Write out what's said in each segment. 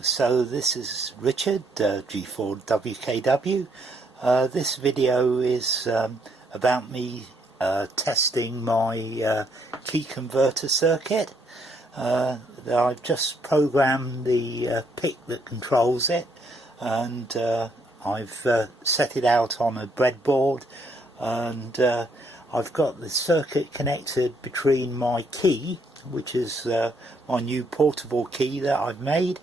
So this is Richard, G4WKW. This video is about me testing my KeyConverter circuit. I've just programmed the PIC that controls it, and I've set it out on a breadboard, and I've got the circuit connected between my key, which is my new portable key that I've made,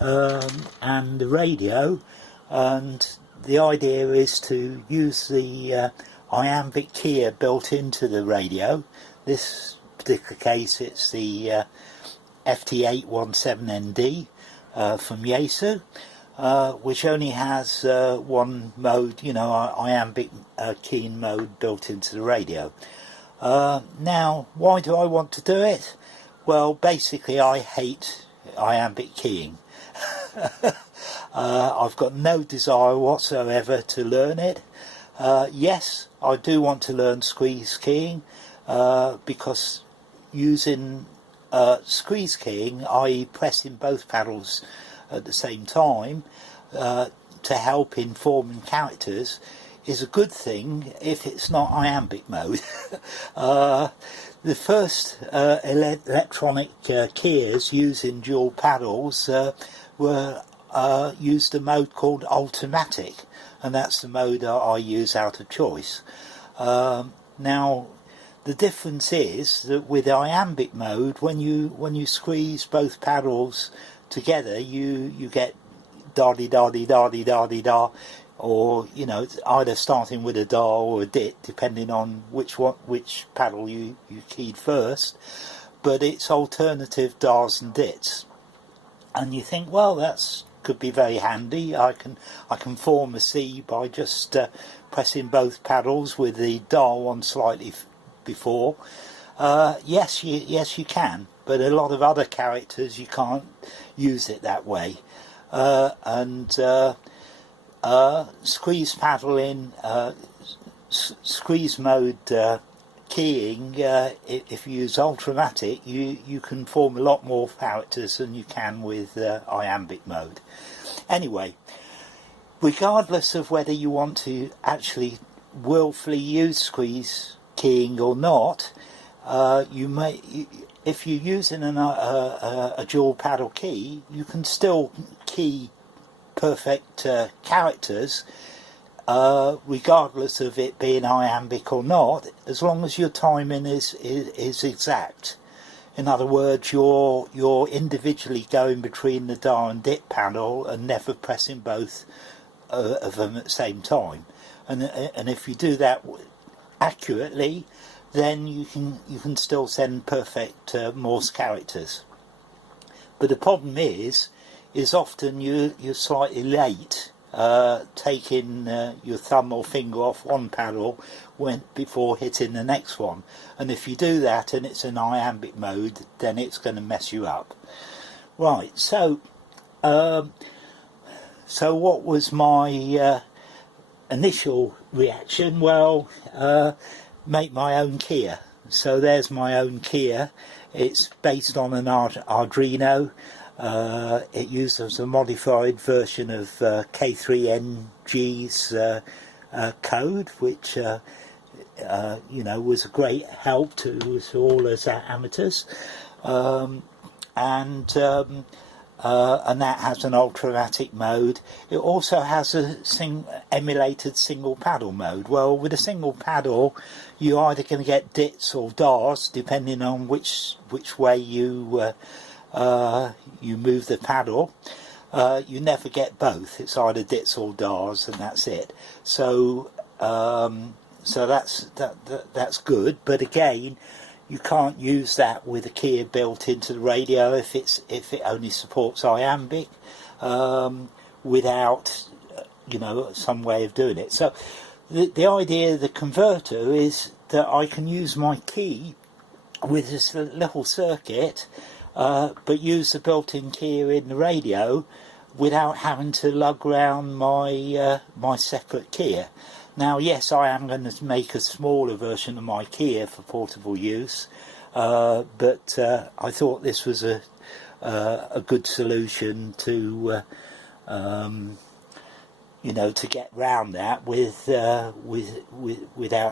and the radio. And the idea is to use the Iambic keyer built into the radio. This particular case, it's the FT817ND from Yaesu, which only has one mode, Iambic keying mode built into the radio. Now, why do I want to do it? Well, basically I hate Iambic keying. I've got no desire whatsoever to learn it. Yes, I do want to learn squeeze keying, because using squeeze keying, i.e. pressing both paddles at the same time to help in forming characters, is a good thing if it's not Iambic mode. The first electronic keyers using dual paddles used a mode called Ultimatic, and that's the mode I use out of choice. Now, the difference is that with Iambic mode, when you squeeze both paddles together, you get da-dee-da-dee-da-dee-da-dee-da, or it's either starting with a da or a dit, depending on which paddle you keyed first. But it's alternative das and dits, and you think, well, that's could be very handy. I can form a C by just pressing both paddles with the da one slightly before. Yes you can, but a lot of other characters you can't use it that way. Squeeze paddling, squeeze mode keying, if you use Ultimatic, you can form a lot more characters than you can with Iambic mode. Anyway, regardless of whether you want to actually willfully use squeeze keying or not, if you're using a dual paddle key, you can still key perfect characters, regardless of it being Iambic or not, as long as your timing is exact. In other words, you're individually going between the da and dit paddle and never pressing both of them at the same time. And if you do that accurately, then you can still send perfect Morse characters. But the problem is often you're slightly late taking your thumb or finger off one paddle before hitting the next one, and if you do that and it's an Iambic mode, then it's going to mess you up. Right, so what was my initial reaction? Well, make my own keyer. So there's my own keyer. It's based on an Arduino. It uses a modified version of K3NG's code, which was a great help to all us amateurs, and that has an Ultimatic mode. It also has a emulated single paddle mode. Well, with a single paddle, you're either going to get dits or das, depending on which way you move the paddle. You never get both. It's either dits or das, and that's it. So that's good. But again, you can't use that with a keyer built into the radio if it only supports Iambic, without some way of doing it. So the idea of the converter is that I can use my key with this little circuit, but use the built-in keyer in the radio without having to lug around my my separate keyer. Now, yes, I am going to make a smaller version of my keyer for portable use, but I thought this was a a good solution to you know, to get round that without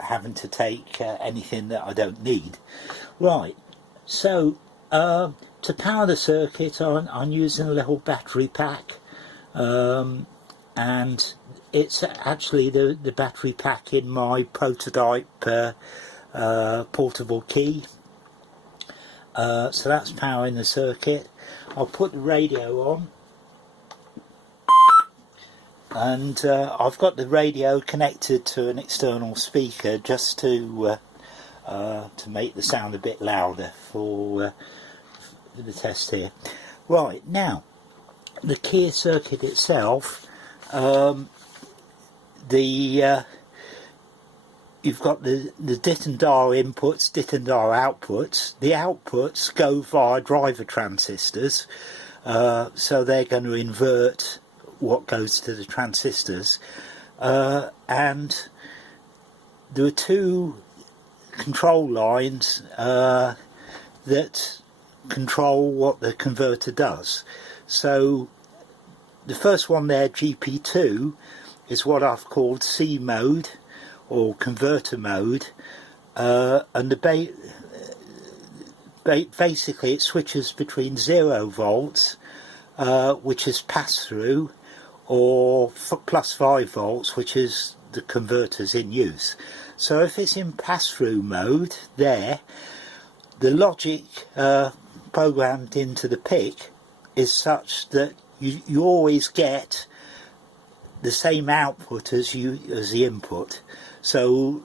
having to take anything that I don't need. Right, so to power the circuit I'm using a little battery pack, and it's actually the battery pack in my prototype portable key. So that's powering the circuit. I'll put the radio on, and I've got the radio connected to an external speaker just to make the sound a bit louder for the test here. Right, now the key circuit itself, you've got the dit and dar inputs, dit and dar outputs. The outputs go via driver transistors, so they're going to invert what goes to the transistors, and there are two control lines that control what the converter does. So the first one there, GP2, is what I've called C mode or converter mode, and basically it switches between 0 volts, which is pass-through, or plus 5 volts, which is the converters in use. So if it's in pass-through mode there, the logic programmed into the PIC is such that you always get the same output as the input. So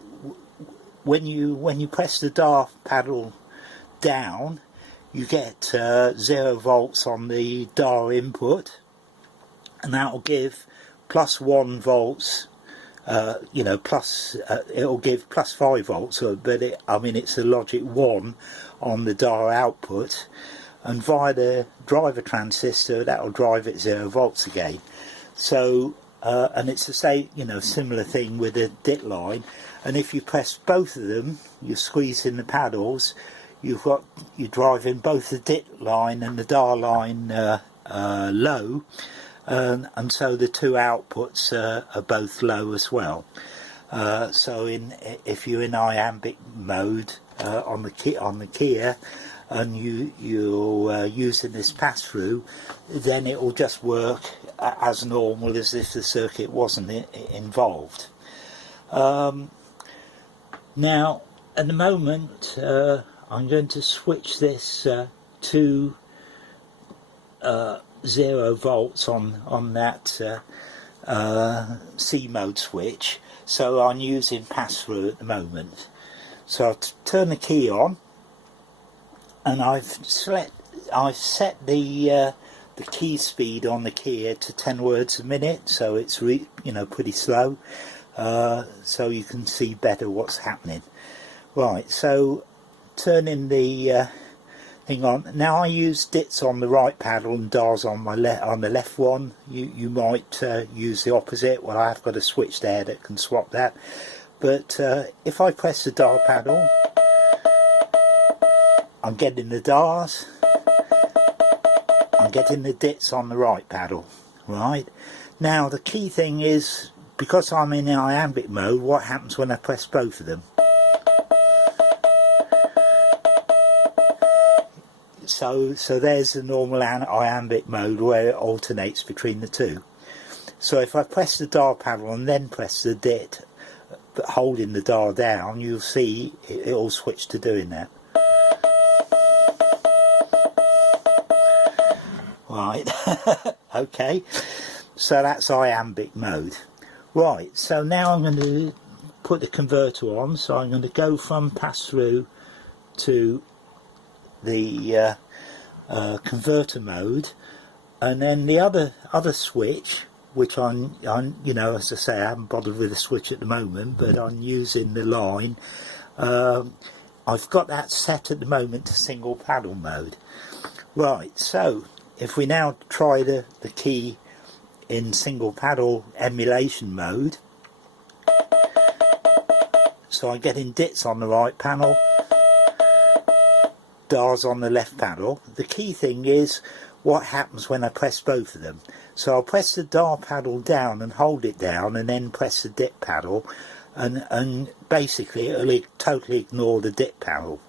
when you press the DAR paddle down, you get 0 volts on the DAR input, and that will give plus 1 volts, you know, plus it'll give plus 5 volts, but I mean it's a logic 1 on the DAR output, and via the driver transistor that will drive it 0 volts again. So and it's the same, you know, similar thing with the DIT line, and if you press both of them, you squeeze in the paddles, you're driving both the DIT line and the DAR line low, and so the two outputs are both low as well. So if you're in Iambic mode on the Kia, and you're using this pass-through, then it will just work as normal as if the circuit wasn't involved. Now at the moment I'm going to switch this to 0 volts on that C mode switch, so I'm using pass-through at the moment. So I'll turn the key on, and I've set the key speed on the Kia to 10 words a minute, so it's pretty slow, so you can see better what's happening. Right, so turning the thing on. Now I use dits on the right paddle and DARs on the left one. You might use the opposite. Well, I've got a switch there that can swap that. But if I press the DAR paddle, I'm getting the DARs. I'm getting the dits on the right paddle. Right. Now the key thing is, because I'm in Iambic mode, what happens when I press both of them? So there's the normal Iambic mode where it alternates between the two. So if I press the DAR paddle and then press the DIT, but holding the DAR down, you'll see it'll switch to doing that. Right, okay, so that's Iambic mode. Right, so now I'm going to put the converter on, so I'm going to go from pass-through to the converter mode, and then the other switch, which I'm as I say, I haven't bothered with the switch at the moment, but I'm using the line. I've got that set at the moment to single paddle mode. Right, so if we now try the key in single paddle emulation mode, so I'm getting dits on the right panel, dial's on the left paddle. The key thing is what happens when I press both of them. So I'll press the dial paddle down and hold it down, and then press the dip paddle, and basically it'll totally ignore the dip paddle.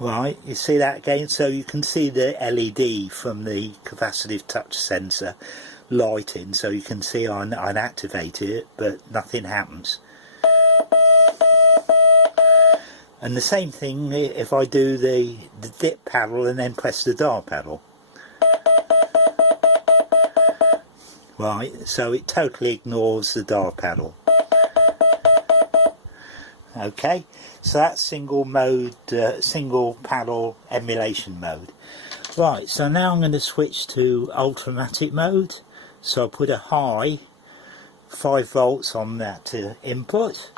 Right, you see that again? So you can see the LED from the capacitive touch sensor lighting, so you can see I activated it, but nothing happens. And the same thing if I do the dip paddle and then press the dial paddle. Right, so it totally ignores the dial paddle. Okay, so that's single mode, single paddle emulation mode. Right, so now I'm going to switch to automatic mode. So I'll put a high 5 volts on that input.